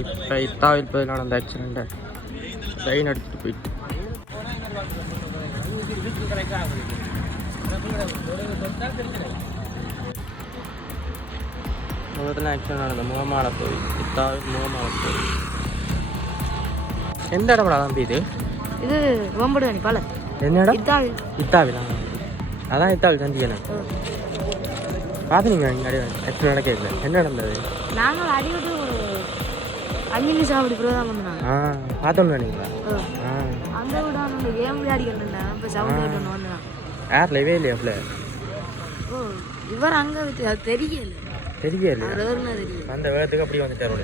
இப்போ இத்தாவில் போய் நடந்த ஆக்சிடெண்ட்டை ட்ரெயின் எடுத்துகிட்டு போயிட்டு முதல்ல ஆக்சிடெண்ட் நடந்த முகமால போய் இத்தாவில் முகமால போய் எந்த இடம்டா தம்பி இது இது ரோம்படு பால என்ன இடம் இத்தாவில் இத்தாவிலா அதான் இத்தாவில் சந்திக்கணும் பார்த்துனீங்க நீங்கள் ஆக்சிடெண்ட் நடக்கல என்ன நடந்தது நாங்கள் அடிவிட்டு ஒரு 5 நிமிஷம் அப்படி தான் வந்தாங்க பார்த்தோம்னு நினைங்களா அந்த விட அந்த கேம் விளையாடிக்கிட்டு இருந்தேன் இப்போ சவுண்ட் கேட்டு வந்தான் யார் லைவே இல்லையா அவ்வளோ ஓ இவர் அங்கே அது தெரியல தெரியும் அந்த வேகத்துக்கு அப்படியே வந்துட்டார்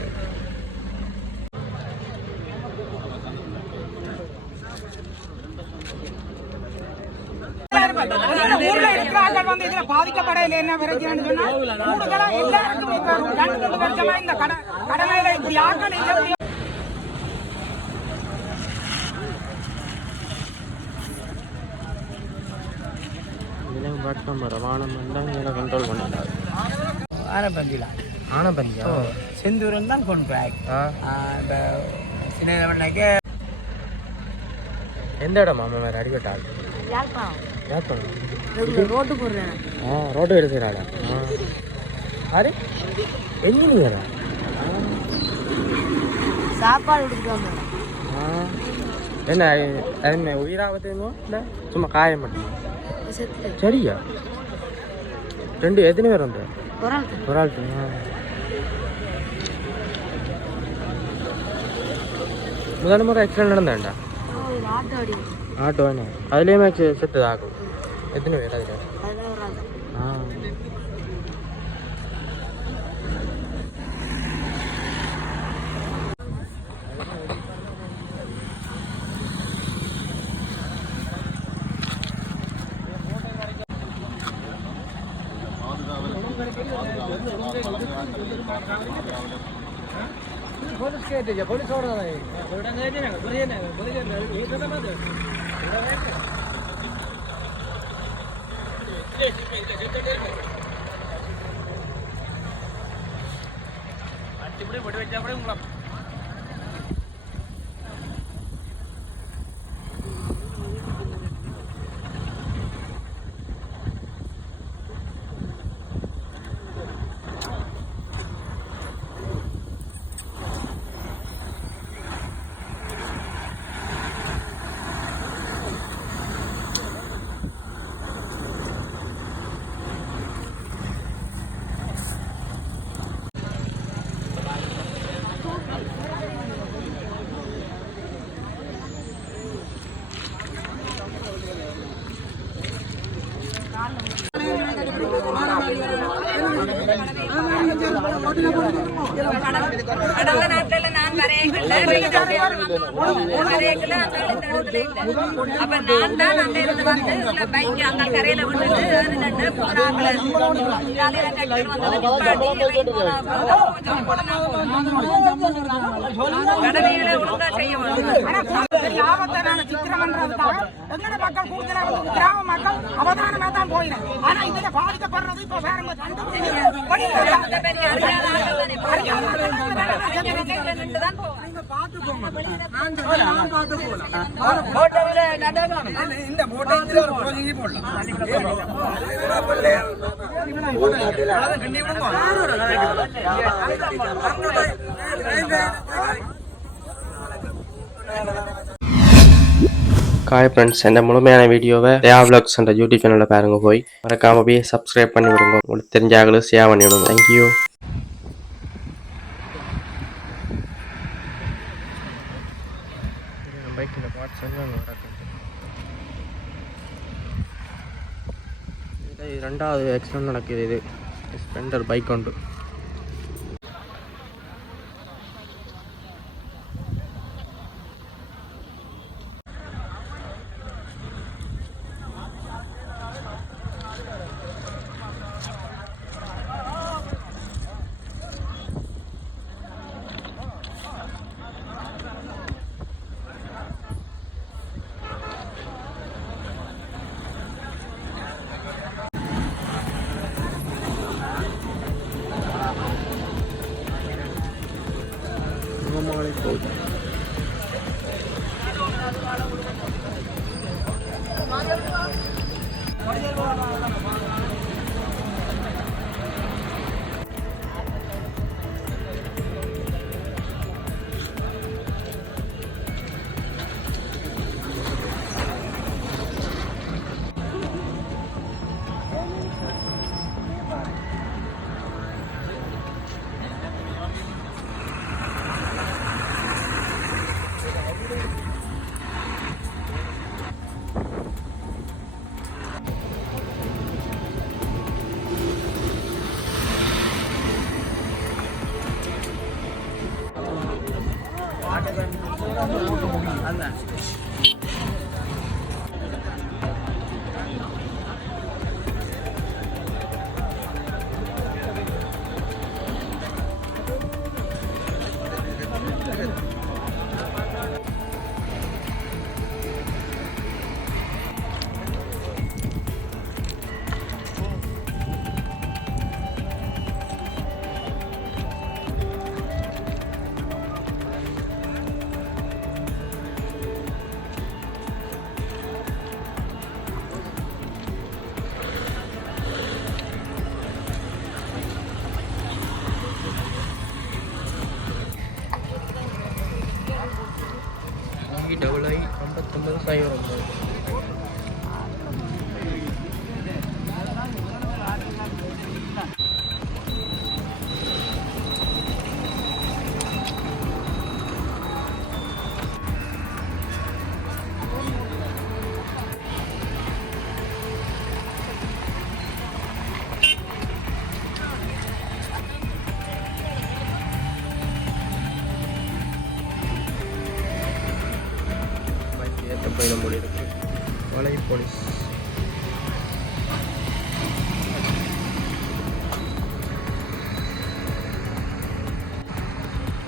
பாதிக்கப்படையில என்ன பிரச்சனைன்னு சொன்னா எல்லாருக்கும் இந்த கடமையில இப்படி ஆக்கள் வானம் வந்தால் கண்ட்ரோல் பண்ணிட்டாரு ஆனப்பந்தியா செந்தூரன் தான் கான்ட்ராக்ட் இந்த சின்ன எந்த இடம் மாமா வேறு அடிக்கட்டாள் ரோட்டு போடுறேன் ரோட்டு எடுக்கிறாளா அரே எங்கீங்களா சாப்பாடு எடுத்துட்டு வந்தேன் என்ன உயிராபத்துங்க இல்லை சும்மா காயம் மட்டும் சரியா ரெண்டு எத்தனை பேர் வந்து ஒரு ஆள் முதல் முறை ஆக்சிடென்ட் நடந்தாண்டா ஆட்டோ வேணும் அதுலேயுமே செத்து ஆகும் எத்தனை பேர் அதில் போலீஸ் கேட்டு போலீஸ் ஓடுறாங்க கடந்த நாட்கள்ல நான் வரையல அப்ப நான் தான் அங்க இருந்து வந்து பைக் அந்த கரையில விட்டுட்டு கடமைகளை ஒழுங்கா செய்ய ஆபத்தான சித்திரம்ன்றதுக்காக எங்கட மக்கள் கூடுதலாக கிராம மக்கள் அவதானமா தான் போயிடும். ஆனா இதுல பாதிக்கப்படுறது இப்ப வேற இந்த காய் ஃப்ரெண்ட்ஸ் இந்த முழுமையான வீடியோவை தேவா விலாக்ஸ் என்ற யூடியூப் சேனலில் பாருங்க போய் மறக்காம போய் சப்ஸ்கிரைப் பண்ணி விடுங்க உங்களுக்கு தெரிஞ்சாங்களும் ஷேர் பண்ணி விடுங்க தேங்க்யூ ரெண்டாவது ஆக்சிடென்ட் நடக்குது இது ஸ்பெண்டர் பைக் உண்டு மாலை போகுது. டபுள் ஐ 59 பயணம் போல இருக்கு. வலை போலீஸ்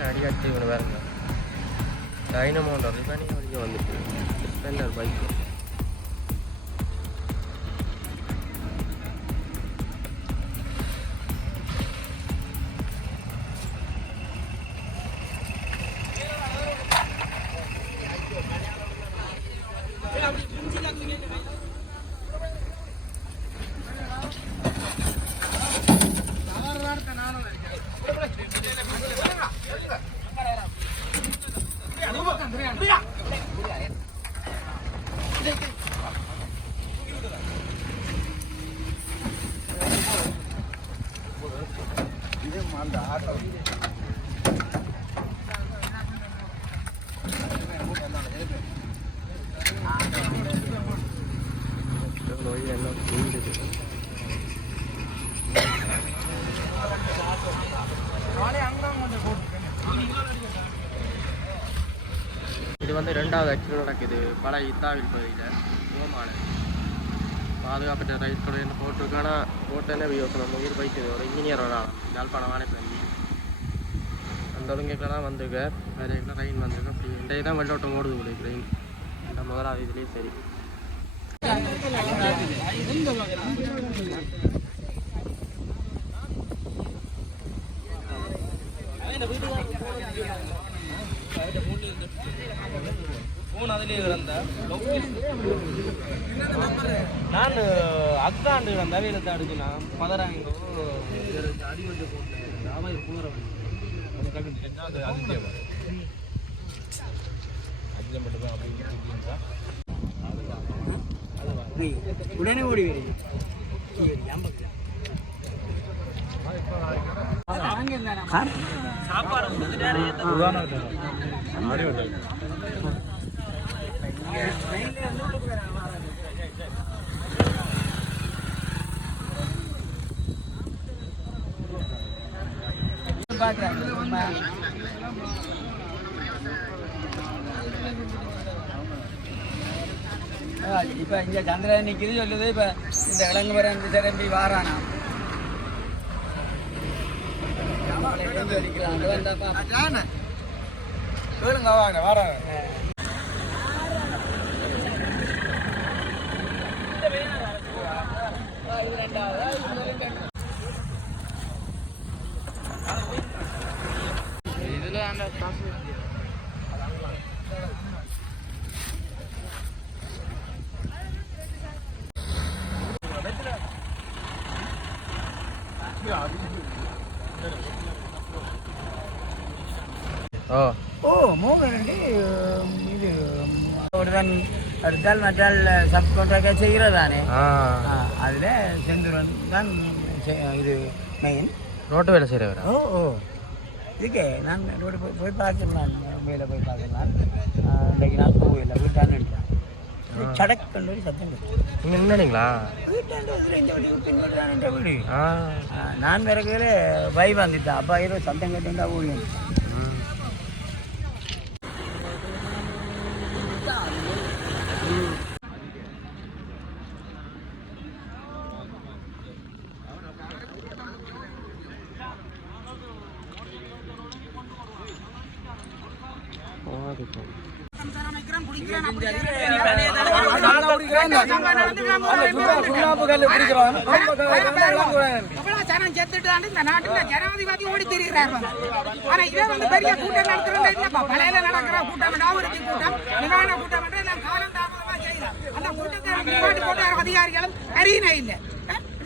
அடியாச்சு இவனை வேறுங்க டைனமோன்ற ரிபனி வரைக்கும் வந்துட்டு ஸ்பெண்டர் பைக்கு இது வந்து ரெண்டாவது ஆக்சிடென்ட் நடக்குது பழைய இத்தாவில் பகுதியில் ஓமான பாதுகாப்பற்ற ரைட் கடையில் போட்டிருக்கானா போட்டேன்னே யோசனை உயிர் பைக்குது ஒரு இன்ஜினியர் வரான் யாழ்ப்பாணம் வாழைப்பள்ளி அந்த ஒழுங்கைக்குள்ள தான் வந்திருக்கார் வேறு எல்லாம் ட்ரெயின் வந்திருக்கு அப்படி இன்றைய தான் வெள்ளோட்டம் ஓடுது கூட ட்ரெயின் இந்த முதலாவது இதுலேயும் சரி நான் அக்காண்டு தவையிலத்தை அடிச்சுனா பதறாங்க அடிவண்டு உடனே ஓடி சாப்பாடு இப்ப இங்க சந்திரன் நிக்குது சொல்லுது இப்ப இந்த இளங்கு வர திரும்பி வாரானா கேளுங்க வாங்க வாராங்க இதுல அந்த ஓ ஓ மோகன் இது ஒருதான் அடுத்தால் மற்றால் சப் கான்ட்ராக்டாக செய்கிறதானே அதில் செந்தூரன் தான் இது மெயின் ரோட்டு வேலை செய்கிறவரா? ஓ ஓ இதுக்கே நான் ரோடு போய் பார்க்கலாம், மும்பையில் போய் பார்க்கலாம். இன்றைக்கு நான் போகல, வீட்டான்னு எடுக்கிறேன். சடக்குன்னு ஒரு சத்தம் நீங்கள் நின்றுங்களா? வீட்டாண்டு இந்த வீடு பின்வீடு என்ற வீடு. நான் பிறகுல பை வந்துட்டேன். அப்பா ஏதோ சத்தம் கேட்டுண்டா ஓடி இந்த நாட்டுல ஜனாதிபதி ஓடி திரிகிறார். ஆனா இதே வந்து பெரிய கூட்டம் நடத்துறது பழையில நடக்கிற கூட்டம், நாவூர்த்தி கூட்டம், நிவாரண கூட்டம் காலம் தாமதமா செய்யலாம். அந்த கூட்டத்தை போட்டு அதிகாரிகளும் அறியினே இல்லை.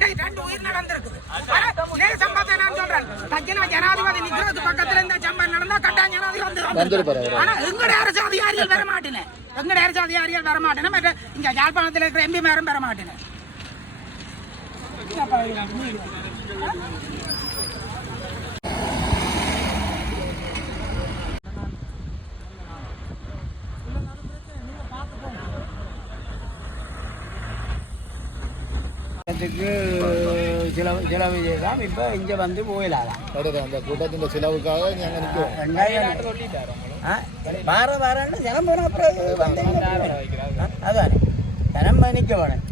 2 உயிர் நடந்திருக்குது. இதே சம்பவத்தை நான் சொல்றேன். ஜனாதிபதி நிக்கிறது பக்கத்துல இந்த சம்பவம் நடந்தா கட்டா ஜனாதிபதி வந்து. ஆனா எங்களுடைய அரசு அதிகாரிகள் வர மாட்டேன், எங்களுடைய அரசு அதிகாரிகள் வர மாட்டேன். மற்ற இங்க யாழ்ப்பாணத்தில் இருக்கிற எம்பி மேரும் வர மாட்டேன். செலவு செய்யலாம். இப்போ இங்கே வந்து போயிடலாம். அந்த கூட்டத்தின் செலவுக்காக வாரம் ஜனம் போன அப்புறம் அதானே ஜனம் நிற்க வேணும்.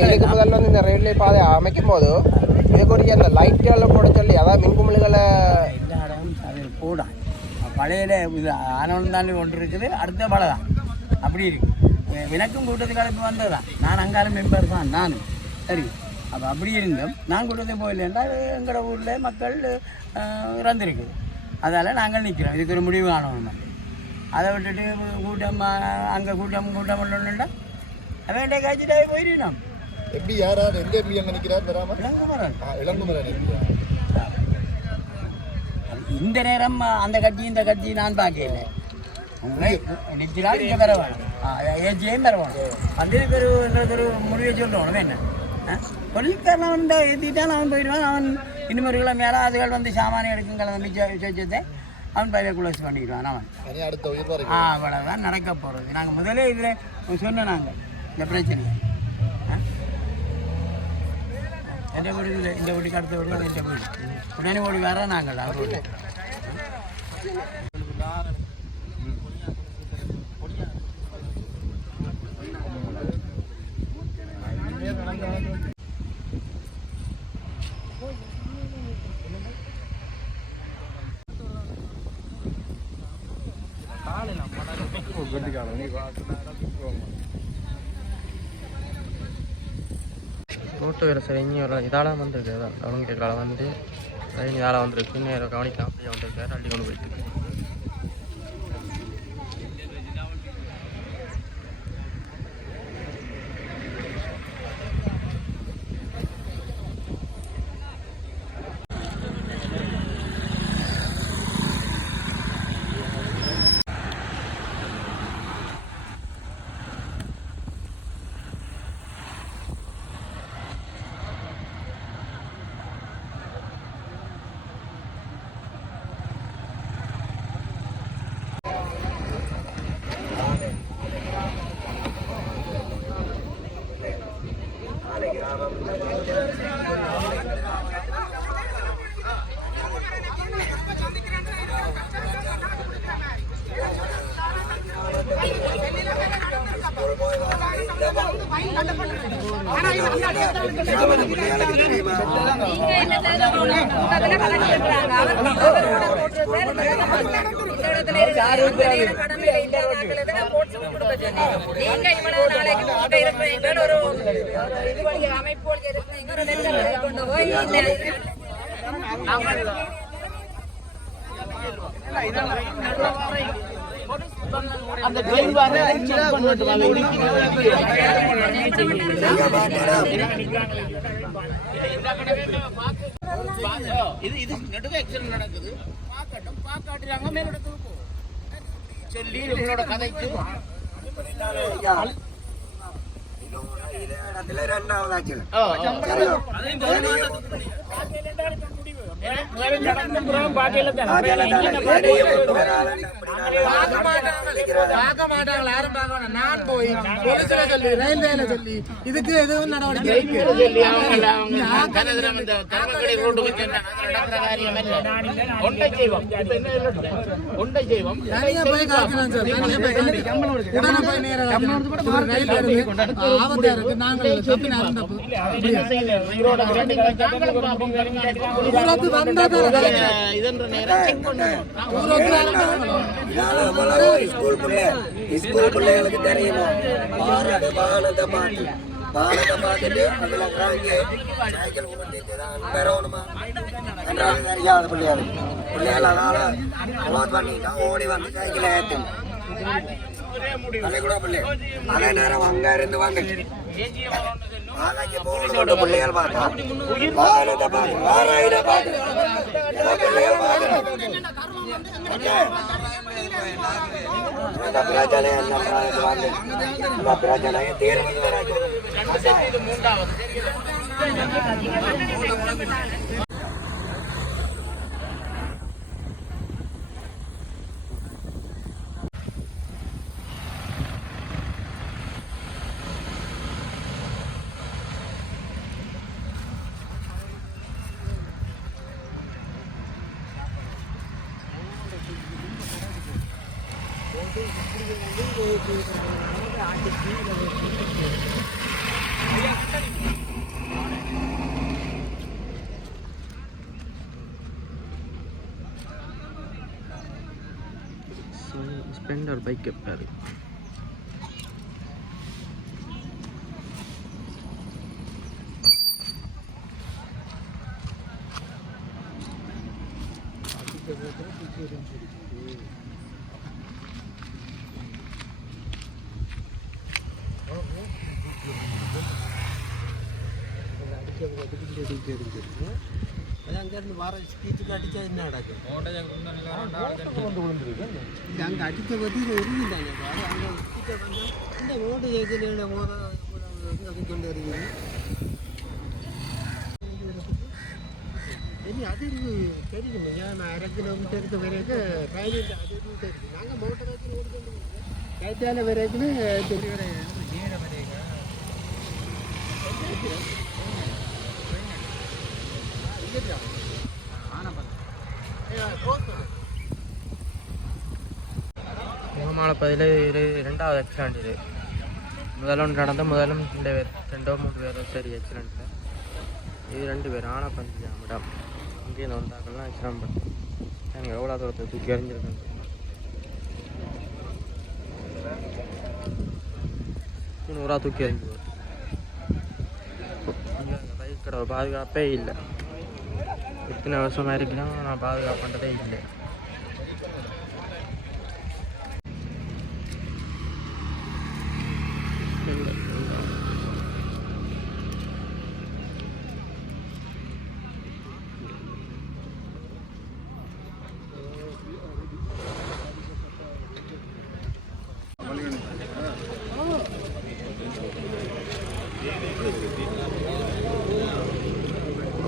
இதுக்கு முதல்ல வந்து இந்த ரயில்வே பாதை அமைக்கும் போது இதுக்குரிய அந்த லைட்டுகளை போட சொல்லி, அதாவது மின்குமிழ்களை எல்லா இடமும் அது போடாது. பழையில இது ஆனவன் தாண்டி ஒன்று இருக்குது, அடுத்த பழை தான் அப்படி இருக்கு. எனக்கும் கூட்டத்துக்கு அழைப்பு வந்தது தான். நான் அங்கால மெம்பர் தான் நான். சரி, அப்போ அப்படி இருந்தோம். நான் கூட்டத்துக்கு போயில்லைன்னா எங்களோட ஊரில் மக்கள் இறந்துருக்குது. அதால் நாங்கள் நிற்கிறோம். இதுக்கு ஒரு முடிவு காணணும். அதை விட்டுட்டு கூட்டம் அங்கே கூட்டம் ஒன்றுண்டா வேண்டிய காய்ச்சிட்டாவே போயிடணும். எப்படி யாராவது எந்த எப்படி அங்கே நிற்கிறார் வராமல் இளங்குமரன் இந்த நேரம் அந்த கட்சி இந்த கட்சி நான் பார்க்கல. நிற்கிறாள் இங்கே பெற வேணும், ஏஜியும் பெற வேணும். வந்து எங்களுக்கு ஒரு முடிவை சொல்லணும். என்ன கொள்ளிக்காரன் அவன் ஏற்றிட்டான், அவன் போயிடுவான். அவன் இன்னும் மேலே அதுகள் வந்து சாமானியம் எடுக்குங்கிற மிச்சத்தை அவன் பயிரை குளோஸ் பண்ணிடுவான். அவன் அவ்வளோதான் நடக்க போகிறது. நாங்கள் முதலே இதில் சொன்னோம் நாங்கள் இந்த பிரச்சனையை. எந்த வீடு இல்லை, இந்த வீட்டுக்கு அடுத்த வீடு எந்த வீடு உடனே ஓடி வர நாங்கள் அவரோட ரோட்டு வேலை சரி இங்கே வரலாம். இதால் வந்துருக்கு, அவங்க காலை வந்து இதால் வந்துருக்கு. இன்னும் கவனிக்கலாம் அப்படியே வந்துருக்கு, அள்ளி கொண்டு போயிட்டு இருக்கு. அந்த ட்ரெயின் வர செக் பண்ணிட்டு இது நடுவே ஆக்சிடென்ட் நடக்குது. பாக்கட்டும் பாக்காட்டுறாங்க மேல இடத்துக்கு போ. சொல்லி உங்களோட கதைக்கு பார்க்க மாட்டாங்களா யாரும் பார்க்க மாட்டாங்க. நான் போய் போலீஸ்ல சொல்லி ரயில்வேல சொல்லி இதுக்கு எதுவும் நடவடிக்கை தனியா போய் காய்க்கலாம் சார். உடனே போய் நேரம் ரயில் ஆபத்தா இருக்கு. நாங்கள் தப்பி நேரம் தப்பு ஊருக்கு வந்தா ஸ்கூல் பிள்ளைகளுக்கு தெரியுமா பாரத பானத்தை பார்த்து பானத்தை பார்த்துட்டு அதுல சைக்கிள் பெறணுமா தெரியாத பிள்ளைகளுக்கு பிள்ளைகள் அதனால பண்ணிட்டா ஓடி வந்து சைக்கிள் ஏற்றும் கூட பிள்ளை அதே நேரம் அங்க இருந்து வந்து பிள்ளைகள் பார்த்தா பாரத பார்த்து வாராயிர பார்த்து பிள்ளைகள் பார்த்து பிரச்சனை என்ன பிரச்சனை தீர்வு ஸ்பெண்டர் பைக் கேட்பாரு. அங்கேருந்து வர ஸ்பீச்சுக்கு அடிச்சா என்ன நடக்கும் அங்கே அடித்த பற்றி இருந்தாங்க அங்கே இந்த ஓட்டு ஏஜில் கொண்டு வருகிறது அது தெரியுங்க நான் 1/2 கிலோமீட்டருக்கு வரைக்கும் ட்ரைனிங் அது தெரியும் நாங்கள் மோட்டர் வச்சு ஓடிக்கொண்டு கைத்தால வரைக்கும் தெரிய முகமாலப்பதில் இது 2வது ஆக்சிடெண்ட். இது முதலும் நடந்த முதலும் 2 பேர் 2 3 பேர் சரி ஆக்சிடெண்ட்டில் இது 2 பேர் ஆனப்பந்தி மேடம் இங்கேருந்து வந்தாக்கள்லாம் ஆக்சிடெண்ட் பண்ணி நாங்கள் எவ்வளோ தூரத்தை தூக்கி எறிஞ்சிருக்கோம். நூறா தூக்கி எறிஞ்சு பைக் கடை பாதுகாப்பே இல்லை. இத்தனை வருஷமாக இருக்குன்னா நான் பாதுகாப்பு பண்ணுறதே இல்லை.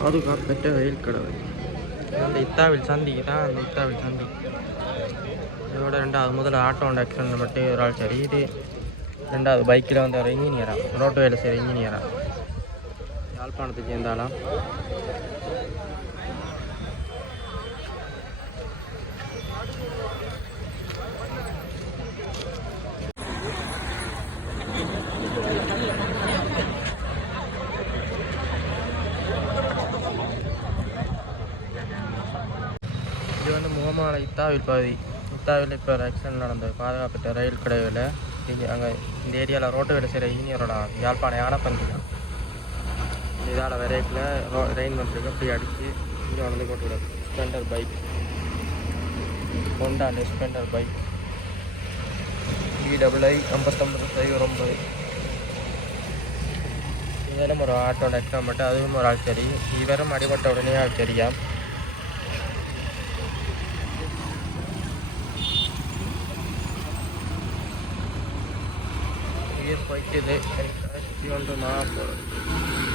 பாதுகாப்பற்ற ரயில் கடவை அந்த இத்தாவில் சந்திக்கு தான். அந்த இத்தாவில் சந்தி இதோட 2வது முதல்ல ஆட்டோ ஆக்சிடென்ட் மட்டும் ஒரு ஆள் சரி. இது 2வது பைக்கில் வந்து ஒரு இன்ஜினியராக ரோட்டு வேலை செய்கிற இன்ஜினியராக யாழ்ப்பாணத்தை சேர்ந்தாலாம். இது வந்து முகமாலை இத்தாவில் பகுதி. இத்தாவில் இப்போ ஒரு ஆக்சிடென்ட் நடந்தது பாதுகாப்பட்ட ரயில் கடையில். அங்கே இந்த ஏரியாவில் ரோட்டு வேலை செய்கிற இன்ஜினியரோட யாழ்ப்பாணம் யானப்பந்தி தான். இதால் விரைக்கில் ரெயின் வந்துருக்கு அப்படி அடித்து இங்கே வந்து போட்டு விட Splendor bike Honda Splendor bike EII 5909. இதெல்லாம் ஒரு ஆட்டோட எக்ஸாம் மட்டும் அதுவும் ஒரு ஆள் சரி. இவரும் அடிபட்ட உடனே ஆள் சரியா. உயிர் போய்க்குது 1 மாதம் போகிறது